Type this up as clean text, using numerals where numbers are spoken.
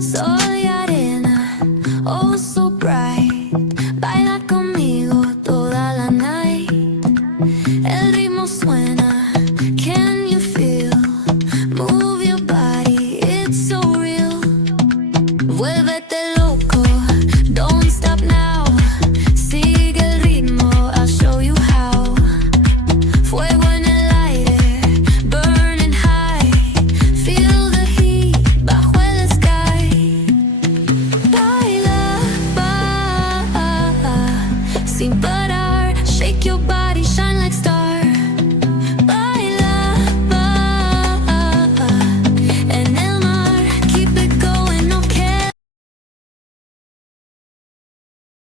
Soy arena, oh so bright. Baila conmigo toda la night. El ritmo suena, can you feel? Move your body, it's so real. Vuélvete loco, don't stop now. Sigue el ritmo, I'll show you how. Fuego en el aire, burning high. Feel the heat bajo el sky. Baila, sin parar, shake your body.